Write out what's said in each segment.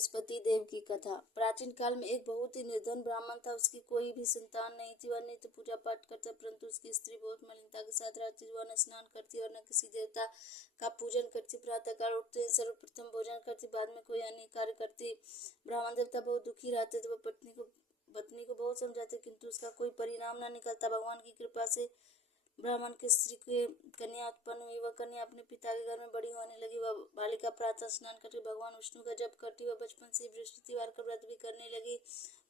बृहस्पति देव की कथा। प्राचीन काल में एक बहुत ही निर्धन ब्राह्मण था। उसकी कोई भी संतान नहीं थी। वह नित्य पूजा पाठ करता, परंतु उसकी स्त्री बहुत मलिनता के साथ रहती थी। वह न स्नान करती और न किसी देवता का पूजन करती। प्रातःकाल उठते ही सर्वप्रथम भोजन करती, बाद में कोई अन्य कार्य करती। ब्राह्मण देवता बहुत दुखी रहते थे। वह पत्नी को बहुत समझाते, किंतु उसका कोई परिणाम न निकलता। भगवान की कृपा से ब्राह्मण की स्त्री की कन्या उत्पन्न हुई। वह कन्या अपने पिता के घर में बड़ी होने लगी। वह बालिका प्रातः स्नान करके भगवान विष्णु का जप करती। वह बचपन से बृहस्पतिवार का व्रत भी करने लगी।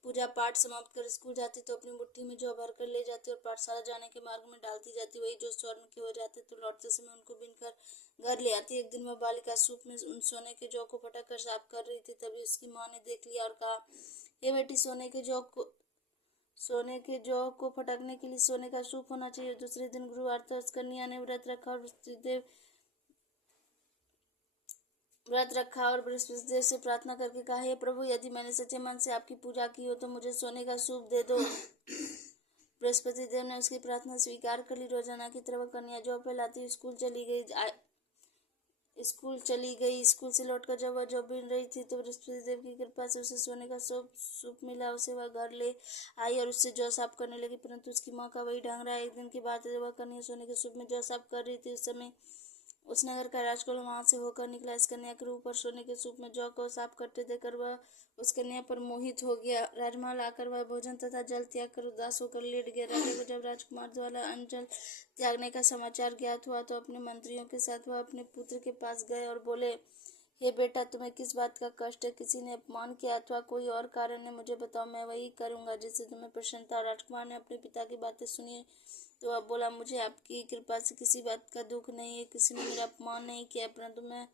पूजा पाठ समाप्त कर स्कूल जाती तो अपनी मुट्ठी में जौ भर कर ले जाती और पाठशाला जाने के मार्ग में डालती जाती। वही जो स्वर्ण के हो जाते तो लौटते समय उनको बीनकर घर ले आती। एक दिन वह बालिका सूप में उन सोने के जौ को फटक कर साफ कर रही थी। तभी उसकी माँ ने देख लिया और कहा, हे बेटी, सोने के जौ को फटकने के लिए सोने का सूप होना चाहिए। दूसरे दिन गुरुवार था। उस कन्या ने व्रत रखा और बृहस्पति देव से प्रार्थना करके कहा, हे प्रभु, यदि मैंने सच्चे मन से आपकी पूजा की हो तो मुझे सोने का सूप दे दो। बृहस्पति देव ने उसकी प्रार्थना स्वीकार कर ली। रोजाना की तरह वह कन्या जौ फैलाती स्कूल चली गई। स्कूल से लौटकर जब वह जौ बीन रही थी तो बृहस्पति देव की कृपा से उसे सोने का सूप मिला। उसे वह घर ले आई और उससे जौ साफ करने लगी, परंतु उसकी माँ का वही ढंग रहा। एक दिन की बात है, जब वह कन्या सोने के सूप में जौ साफ कर रही थी, उस समय उस नगर का राजकुल वहां से होकर निकला। इस कन्या के ऊपर सोने के सूप में जौ को साफ करते देखकर वह उस कन्या पर मोहित हो गया। राजमहल आकर वह भोजन तथा जल त्याग कर उदास होकर लेट गया। राजा को जब राजकुमार द्वारा अन्न जल त्यागने का समाचार ज्ञात हुआ तो अपने मंत्रियों के साथ वह अपने पुत्र के पास गए और बोले, हे बेटा, तुम्हें किस बात का कष्ट है? किसी ने अपमान किया अथवा कोई और कारण है? मुझे बताओ, मैं वही करूंगा जिससे तुम्हें प्रसन्नता। राजकुमार ने अपने पिता की बातें सुनी तो अब बोला, मुझे आपकी कृपा से किसी बात का दुख नहीं है। किसी ने मेरा अपमान नहीं किया, परंतु मैं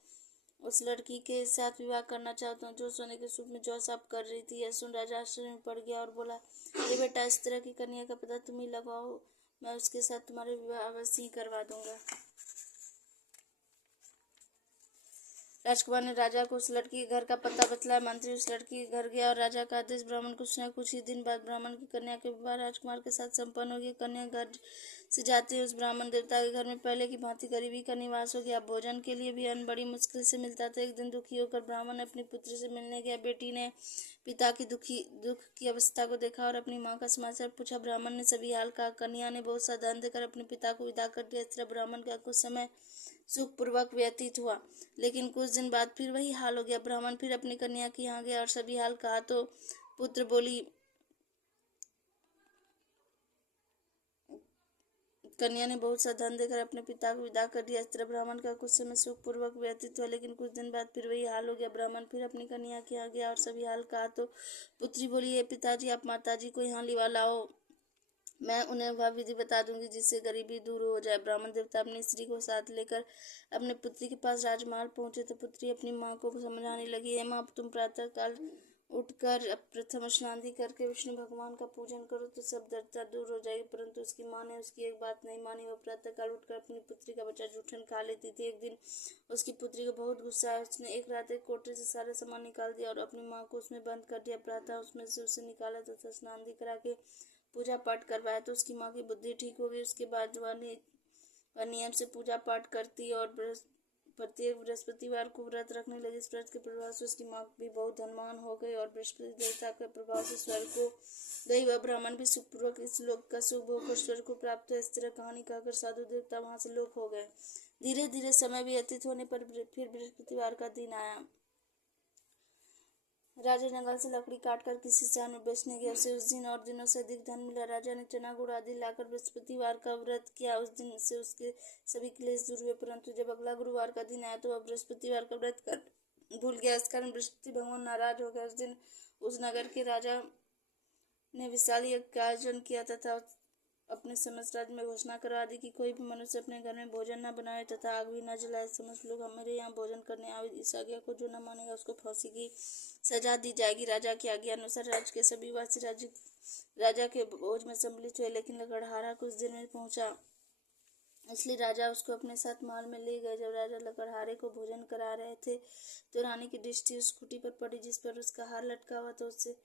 उस लड़की के साथ विवाह करना चाहता हूँ जो सोने के सूप में जौ साफ कर रही थी। यह सुन राजा आश्चर्य में पड़ गया और बोला, अरे बेटा, इस तरह की कन्या का पता तुम ही लगाओ। मैं उसके साथ तुम्हारे विवाह अवश्य ही करवा दूंगा। राजकुमार ने राजा को उस लड़की के घर का पता बतलाया। मंत्री उस लड़की के घर गया और राजा का आदेश ब्राह्मण को सुना। कुछ ही दिन बाद ब्राह्मण की कन्या के विवाह राजकुमार के साथ संपन्न हो गया। कन्या घर से जाते उस ब्राह्मण देवता के घर में पहले की भांति गरीबी का निवास हो गया। भोजन के लिए भी अन्न बड़ी मुश्किल से मिलता था। एक दिन दुखी होकर ब्राह्मण अपनी पुत्री से मिलने गया। बेटी ने पिता की दुख की अवस्था को देखा और अपनी माँ का समाचार पूछा। ब्राह्मण ने सभी हाल कहा। कन्या ने बहुत सा धन देकर अपने पिता को विदा कर दिया। इस तरह ब्राह्मण का कुछ समय सुखपूर्वक व्यतीत हुआ, लेकिन कुछ दिन बाद फिर वही हाल हो गया। ब्राह्मण फिर अपनी कन्या के यहाँ गया और सभी हाल कहा तो पुत्र बोली, कन्या ने बहुत सा धन देकर अपने पिता को विदा कर दिया। इस तरह ब्राह्मण का कुछ समय सुखपूर्वक व्यतीत हुआ, लेकिन कुछ दिन बाद फिर वही हाल हो गया। ब्राह्मण फिर अपनी कन्या के यहाँ गया और सभी हाल कहा तो पुत्री बोली, हे पिताजी, आप माताजी को यहाँ लिवा लाओ, मैं उन्हें वह विधि बता दूंगी जिससे गरीबी दूर हो जाए। ब्राह्मण देवता अपनी स्त्री को साथ लेकर अपने पुत्री के पास राजमहल पहुंचे तो पुत्री अपनी माँ को समझाने लगी, हे माँ, तुम प्रातः काल उठकर प्रथम स्नान करके विष्णु भगवान का पूजन करो तो सब दरिद्रता दूर हो जाएगी। परंतु उसकी माँ ने उसकी एक बात नहीं मानी। वह प्रातः काल उठकर अपनी पुत्री का बच्चा जूठन खा लेती थी। एक दिन उसकी पुत्री को बहुत गुस्सा आया। उसने एक रात एक कोठरी से सारा सामान निकाल दिया और अपनी माँ को उसमें बंद कर दिया। प्रातः उसमें से उसे निकाला तथा स्नान करा के पूजा पाठ करवाया तो उसकी माँ की बुद्धि ठीक हो गई। उसके बाद वह नियम से पूजा पाठ करती और प्रत्येक बृहस्पतिवार को व्रत रखने लगी। इस व्रत के प्रभाव से उसकी माँ भी बहुत धनवान हो गई और बृहस्पति देवता के प्रभाव से स्वर्ग को गई। वह ब्राह्मण भी सुखपूर्वक इस लोक का सुख भोग कर स्वर्ग को प्राप्त हुआ। इस तरह कहानी कहकर साधु देवता वहां से लोक हो गए। धीरे धीरे समय व्यतीत होने पर फिर बृहस्पतिवार का दिन आया। राजा जंगल से लकड़ी काटकर किसी शहर में बेचने गया। उसे उस दिन और दिनों से अधिक धन मिला। राजा ने चना गुड़ आदि लाकर बृहस्पतिवार का व्रत किया। उस दिन से उसके सभी क्लेश दूर हुए, परंतु जब अगला गुरुवार का दिन आया तो वह बृहस्पतिवार का व्रत कर भूल गया। इस कारण बृहस्पति भगवान नाराज हो गया। उस दिन उस नगर के राजा ने विशाल यज्ञ का आयोजन किया तथा अपने समस्त राज्य में घोषणा करवा दी कि कोई भी मनुष्य अपने घर में भोजन न बनाए तथा आग भी न जलाए। समस्त लोग हमारे यहाँ भोजन करने आए। इस आज्ञा को जो न मानेगा उसको फांसी की सजा दी जाएगी। राजा की आज्ञा अनुसार राज्य के सभी वासी राजा के भोज में सम्मिलित हुए, लेकिन लकड़हारा कुछ देर में पहुंचा, इसलिए राजा उसको अपने साथ महल में ले गए। जब राजा लकड़हारे को भोजन करा रहे थे तो रानी की दृष्टि उस खूंटी पर पड़ी जिस पर उसका हार लटका हुआ था। उससे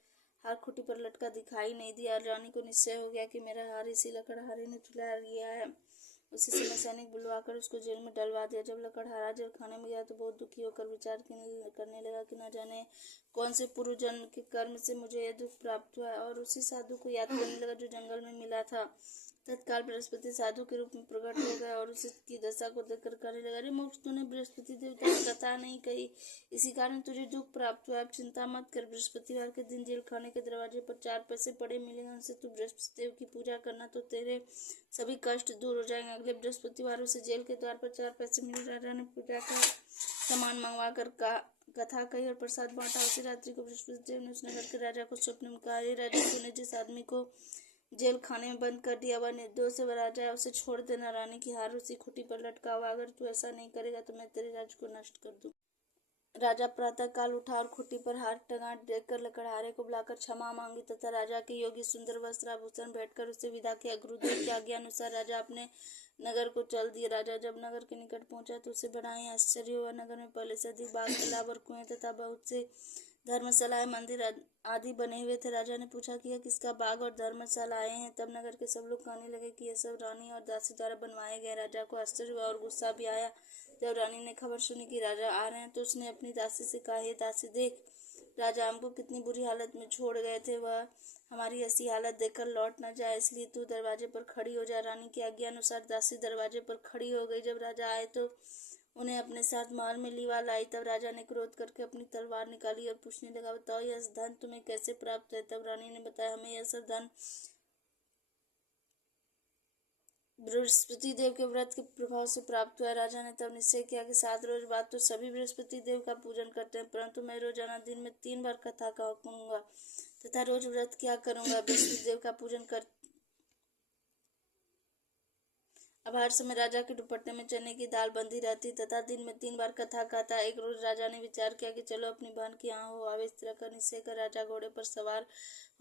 हार खूंटी पर लटका दिखाई नहीं दिया। रानी को निश्चय हो गया कि मेरा हार इसी लकड़हारे ने चुरा लिया है। उसी समय सैनिक बुलवाकर उसको जेल में डलवा दिया। जब लकड़हारा जेल खाने में गया तो बहुत दुखी होकर विचार करने लगा कि न जाने कौन से पूर्व जन्म के कर्म से मुझे यह दुख प्राप्त हुआ, और उसी साधु को याद करने लगा जो जंगल में मिला था। तत्काल बृहस्पति साधु के रूप में प्रकट हो गया और उसकी दशा को देखकर कहने लगा, अरे मूर्ख, तूने बृहस्पति देवता की कथा नहीं कही, इसी कारण तुझे दुख प्राप्त हुआ। अब चिंता मत कर, बृहस्पतिवार के दिन जेल खाने के दरवाजे पर 4 पैसे पड़े मिलेंगे, उनसे तू बृहस्पति देव की पूजा करना तो तेरे सभी कष्ट दूर हो जाएंगे। अगले बृहस्पतिवार उसे जेल के द्वार पर 4 पैसे मिले। राजा ने पूजा का सामान मंगवा कर कथा कही और प्रसाद बांटा। उसी रात्रि को बृहस्पति देव ने उस नगर के राजा को स्वप्न में कहा, हे राजा, तूने जिस आदमी को जेल खाने में बंद कर दिया वह निर्दोष है, वह राजा है, उसे छोड़ देना। रानी की हार उसी खूंटी पर लटका हुआ, अगर तू ऐसा नहीं करेगा तो मैं तेरे राज्य को नष्ट कर दूं। राजा प्रातः काल उठा और खूंटी पर हार टंगा देखकर लकड़हारे को बुलाकर क्षमा मांगी तथा राजा के योगी सुंदर वस्त्र आभूषण भेंटकर उसे विदा किया। गुरुदेव की आज्ञा अनुसार राजा अपने नगर को चल दिए। राजा जब नगर के निकट पहुंचा तो उसे बड़ा ही आश्चर्य हुआ। नगर में पहले से अधिक बाग, तालाब और कुएं तथा बहुत से धर्मशालाएं, मंदिर आदि बने हुए थे। राजा ने पूछा कि यह किसका बाग और धर्मशालाएं हैं। तब नगर के सब लोग कहने लगे कि यह सब रानी और दासी द्वारा बनवाए गए। राजा को आश्चर्य हुआ और गुस्सा भी आया। जब रानी ने खबर सुनी कि राजा आ रहे हैं तो उसने अपनी दासी से कहा, हे दासी, देख, राजा हमको कितनी बुरी हालत में छोड़ गए थे, वह हमारी ऐसी हालत देखकर लौट न जाए, इसलिए तू दरवाजे पर खड़ी हो जा। रानी की आज्ञा अनुसार दासी दरवाजे पर खड़ी हो गई। जब राजा आए तो उन्हें अपने साथ महल में लिवा लाई। तब राजा ने क्रोध करके अपनी तलवार निकाली और पूछने लगा, बताओ यह धन तुम्हें कैसे प्राप्त है। तब रानी ने बताया, हमें यह सब धन बृहस्पति देव के व्रत के प्रभाव से प्राप्त हुआ। राजा ने तब निश्चय किया कि 7 रोज बाद तो सभी बृहस्पति देव का पूजन करते हैं, परंतु मैं रोजाना दिन में 3 बार कथा कहूंगा तथा रोज व्रत क्या करूंगा। बृहस्पति देव का पूजन कर अब हर समय राजा के दुपट्टे में चने की दाल बंधी रहती तथा दिन में 3 बार कथा कहता। एक रोज राजा ने विचार किया कि चलो अपनी बहन के यहाँ हो आवे। इस तरह का निश्चय कर राजा घोड़े पर सवार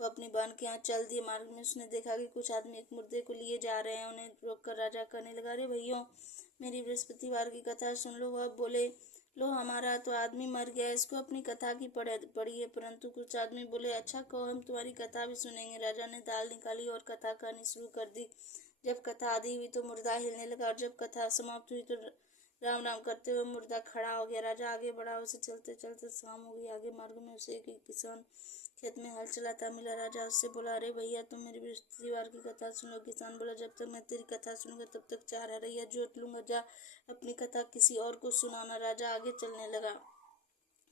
वो अपनी बहन के यहाँ चल दिए। मार्ग में उसने देखा कि कुछ आदमी एक मुर्दे को लिए जा रहे हैं। उन्हें रोककर राजा कहने लगा, अरे भैया, मेरी बृहस्पतिवार की कथा सुन लो। वह बोले, लो, हमारा तो आदमी मर गया, इसको अपनी कथा की पढ़िए। परंतु कुछ आदमी बोले, अच्छा कहो, हम तुम्हारी कथा भी सुनेंगे। राजा ने दाल निकाली और कथा कहनी शुरू कर दी। जब कथा आदि हुई तो मुर्दा हिलने लगा और जब कथा समाप्त हुई तो राम राम करते हुए मुर्दा खड़ा हो गया। राजा आगे बढ़ा। उसे चलते चलते शाम हो गई। आगे मार्ग में उसे एक किसान खेत में हल चलाता मिला। राजा उससे बोला, अरे भैया, तुम मेरी बृहस्पतिवार की कथा सुनो। किसान बोला, जब तक मैं तेरी कथा सुनूंगा तब तक 4 हरैया जोत लूंगा, जा अपनी कथा किसी और को सुनाना। राजा आगे चलने लगा।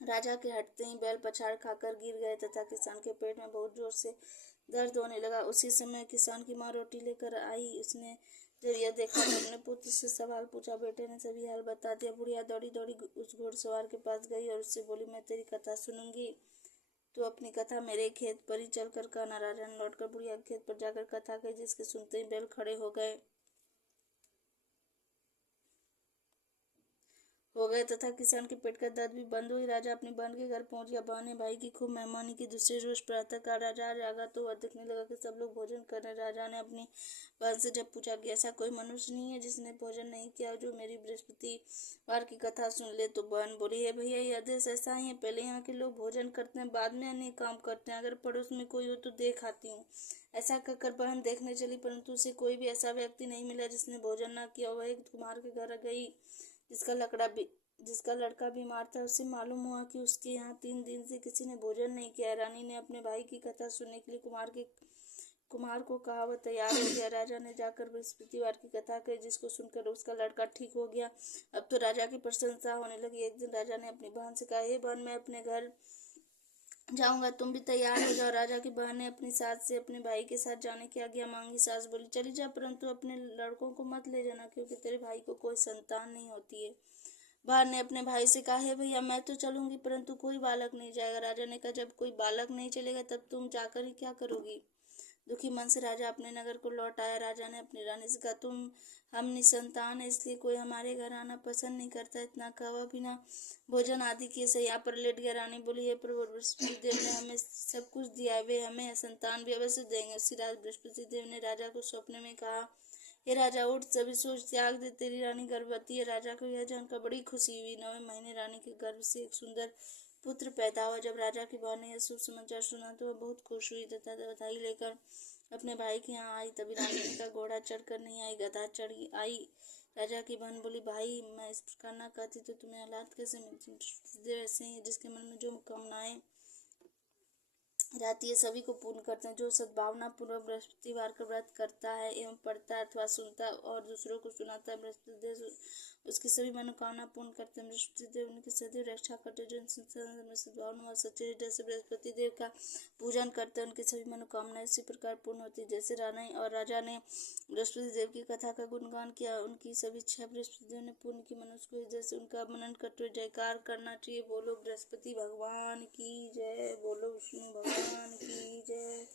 राजा के हटते ही बैल पछाड़ खाकर गिर गए तथा किसान के पेट में बहुत जोर से दर्द होने लगा। उसी समय किसान की माँ रोटी लेकर आई। उसने जब यह देखा तो अपने पुत्र से सवाल पूछा। बेटे ने सभी हाल बता दिया। बुढ़िया दौड़ी दौड़ी उस घुड़सवार के पास गई और उससे बोली, मैं तेरी कथा सुनूंगी, तो अपनी कथा मेरे खेत पर ही चलकर कहना। राजा ने लौटकर बुढ़िया के खेत पर जाकर कथा कही, जिसके सुनते ही बैल खड़े हो गए तथा किसान के पेट का दर्द भी बंद हुई। राजा अपनी बहन के घर पहुंच गया। बहन ने भाई की खूब मेहमानी की। दूसरे रोज प्रातः काल राजा जागा तो वह देखने लगा कि सब लोग भोजन कर रहे। राजा ने अपनी बहन से जब पूछा कि ऐसा कोई मनुष्य नहीं है जिसने भोजन नहीं किया जो मेरी बृहस्पतिवार की कथा सुन ले। तो बहन बोली, है भैया, यह देश ऐसा ही है, पहले यहाँ के लोग भोजन करते हैं, बाद में अन्य काम करते हैं, अगर पड़ोस में कोई हो तो देख आती हूँ। ऐसा कहकर बहन देखने चली, परंतु उसे कोई भी ऐसा व्यक्ति नहीं मिला जिसने भोजन न किया। वह एक कुम्हार के घर गई जिसका लड़का बीमार था। उससे मालूम हुआ कि उसके यहाँ 3 दिन से किसी ने भोजन नहीं किया। रानी ने अपने भाई की कथा सुनने के लिए कुम्हार को कहा। वह तैयार हो गया। राजा ने जाकर बृहस्पतिवार की कथा कही, जिसको सुनकर उसका लड़का ठीक हो गया। अब तो राजा की प्रशंसा होने लगी। एक दिन राजा ने अपनी बहन से कहा, हे बहन, मैं अपने घर जाऊंगा, तुम भी तैयार हो जाओ। राजा की बहन ने अपनी सास से अपने भाई के साथ जाने की आज्ञा मांगी। सास बोली, चली जा, परंतु अपने लड़कों को मत ले जाना, क्योंकि तेरे भाई को कोई संतान नहीं होती है। बहन ने अपने भाई से कहा, हे भैया, मैं तो चलूंगी, परंतु कोई बालक नहीं जाएगा। राजा ने कहा, जब कोई बालक नहीं चलेगा तब तुम जाकर ही क्या करोगी। दुखी मन से राजा अपने नगर को लौट आया। राजा ने अपनी रानी से कहा, हम निसंतान है, इसलिए कोई हमारे घर आना पसंद नहीं करता। इतना कहा बिना भोजन आदि किए सैया पर लेट गया। रानी बोली, हे प्रभु, बृहस्पति देव ने हमें सब कुछ दिया है, वे हमें संतान भी अवश्य देंगे। उसी रात बृहस्पति देव ने राजा को स्वप्न में कहा, हे राजा, उठ, सभी सोच त्याग दे, तेरी रानी गर्भवती है। राजा को यह जानकर बड़ी खुशी हुई। 9वें महीने रानी के गर्भ से एक सुंदर पुत्र पैदा हुआ। जब राजा की बहन ने यह शुभ समाचार सुना तो वह बहुत खुश हुई तथा बधाई लेकर अपने भाई के यहाँ आई, तभी रानी का घोड़ा चढ़कर नहीं आई, गधा चढ़ आई। राजा की बहन बोली, भाई मैं इस प्रकार ना कहती तो तुम्हें औलाद कैसे मिलती। बृहस्पतिदेव ऐसे ही जिसके मन में जो कामनाएं रहती है सभी को पूर्ण करते हैं। जो सद्भावना पूर्वक बृहस्पतिवार का व्रत करता है एवं पढ़ता है अथवा सुनता है और दूसरों को सुनाता है, बृहस्पतिदेव उसकी सभी मनोकामना पूर्ण करते हैं। बृहस्पतिदेव उनकी सदैव रक्षा करते हैं। जो संसार में सद्भावना और सच्चे हृदय से बृहस्पतिदेव का पूजन करते हैं उनकी सभी मनोकामनाएं इसी प्रकार पूर्ण होती है। जैसे रानी और राजा ने बृहस्पतिदेव की कथा का गुणगान किया, उनकी सभी इच्छा बृहस्पतिदेव ने पूर्ण की। मनुष्य को जैसे उनका मनन करते हुए जयकार करना चाहिए। बोलो बृहस्पति भगवान की जय, बोलो विष्णु भगवान की जय।